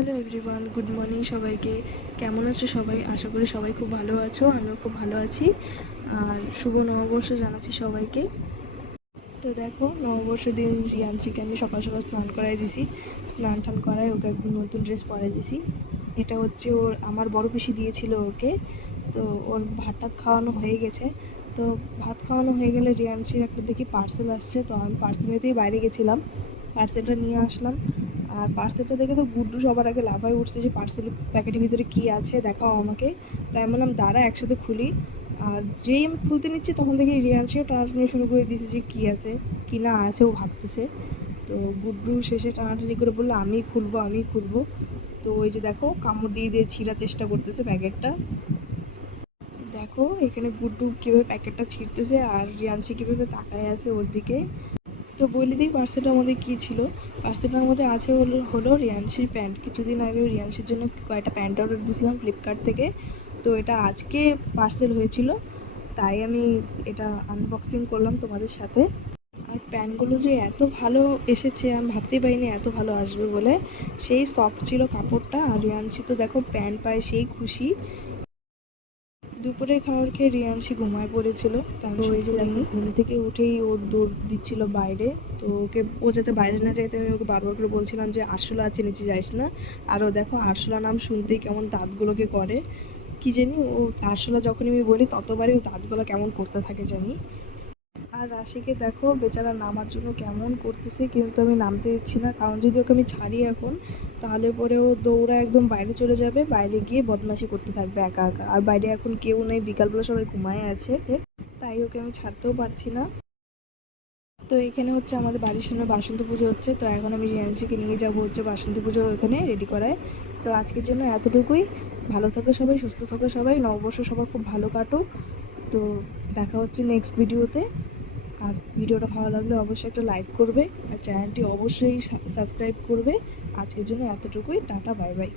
Hello everyone, good morning সবাইকে। কেমন আছো সবাই? আশা করি সবাই খুব ভালো আছো, আমিও খুব ভালো আছি। আর শুভ নববর্ষ জানাচ্ছি সবাইকে। তো দেখো, নববর্ষের দিন রিয়ানশিকে আমি সকাল সকাল স্নান করাই দিছি। স্নান টান করায় ওকে একদম নতুন ড্রেস পরাই দিছি। এটা হচ্ছে ওর আমার বড় পিসি দিয়েছিল ওকে। তো ওর ভাত টাত খাওয়ানো হয়ে গেছে। তো ভাত খাওয়ানো হয়ে গেলে রিয়ানশির একটা দেখি পার্সেল আসছে, তো আমি পার্সেল নিতেই বাইরে গেছিলাম, পার্সেলটা নিয়ে আসলাম। আর পার্সেলটা দেখে তো গুড্ডু সবার আগে লাফায় উঠছে যে পার্সেলের প্যাকেটের ভিতরে কী আছে দেখাও আমাকে। তাই আমি বললাম দাঁড়া একসাথে খুলি। আর যেই আমি খুলতে নিচ্ছি তখন দেখি রিয়ানশিও টানাটানি শুরু করে দিয়েছে যে কী আছে কী না আছে ও ভাবতেছে। তো গুড্ডু শেষে টানাটানি করে বললো আমিই খুলবো। তো ওই যে দেখো কামড় দিয়ে দিয়ে ছিঁড়ার চেষ্টা করতেছে প্যাকেটটা। দেখো এখানে গুড্ডু কীভাবে প্যাকেটটা ছিঁড়তেছে আর রিয়ানশি কীভাবে তাকায় আছে ওর দিকে। তো বলে দিই পার্সেলটার মধ্যে কী ছিল। পার্সেলটার মধ্যে আছে হলো রিয়ানশির প্যান্ট। কিছুদিন আগে রিয়ানশির জন্য কয়েকটা প্যান্ট অর্ডার দিয়েছিলাম ফ্লিপকার্ট থেকে। তো এটা আজকে পার্সেল হয়েছিল, তাই আমি এটা আনবক্সিং করলাম তোমাদের সাথে। আর প্যান্টগুলো যে এত ভালো এসেছে আমি ভাবতেই পারিনি এত ভালো আসবে বলে। সেই সফট ছিল কাপড়টা। আর রিয়ানশি তো দেখো প্যান্ট পায় সেই খুশি। দুপুরে খাবার খেয়ে রিয়ানশি ঘুমায় পড়েছিল। তারপর ওই যে দেখো ঘুম থেকে উঠেই ওর দৌড় দিচ্ছিল বাইরে। তো ওকে ও যাতে বাইরে না যাইতে আমি ওকে বারবার করে বলছিলাম যে আরশোলা আছে নিচে যাইস না। আর ও দেখো আরশোলা নাম শুনতেই কেমন দাঁতগুলোকে করে কি জানি। ও আরশোলা যখনই আমি বলি ততবারই ও দাঁতগুলো কেমন করতে থাকে জানি। আর রাশিকে দেখো বেচারা নামার জন্য কেমন করতেছে, কিন্তু আমি নামতে দিচ্ছি না, কারণ যদি ওকে আমি ছাড়ি এখন তাহলে পরে ও দৌড়া একদম বাইরে চলে যাবে, বাইরে গিয়ে বদমাশি করতে থাকবে একা একা। আর বাইরে এখন কেউ নেই, বিকালবেলা সবাই ঘুমায় আছে, তাই ওকে আমি ছাড়তেও পারছি না। তো এখানে হচ্ছে আমাদের বাড়ির সামনে বাসন্তী পুজো হচ্ছে, তো এখন আমি রিয়ান্সিকে নিয়ে যাবো হচ্ছে বাসন্তী পুজো ওখানে রেডি করায়। তো আজকের জন্য এতটুকুই। ভালো থাকো সবাই, সুস্থ থাকো সবাই, নববর্ষ সবার খুব ভালো কাটুক। তো দেখা হচ্ছে নেক্সট ভিডিওতে। আর ভিডিওটা ভালো লাগলে অবশ্যই একটা লাইক করবে আর চ্যানেলটি অবশ্যই সাবস্ক্রাইব করবে। আজকের জন্য এতটুকুই, টাটা বাই বাই।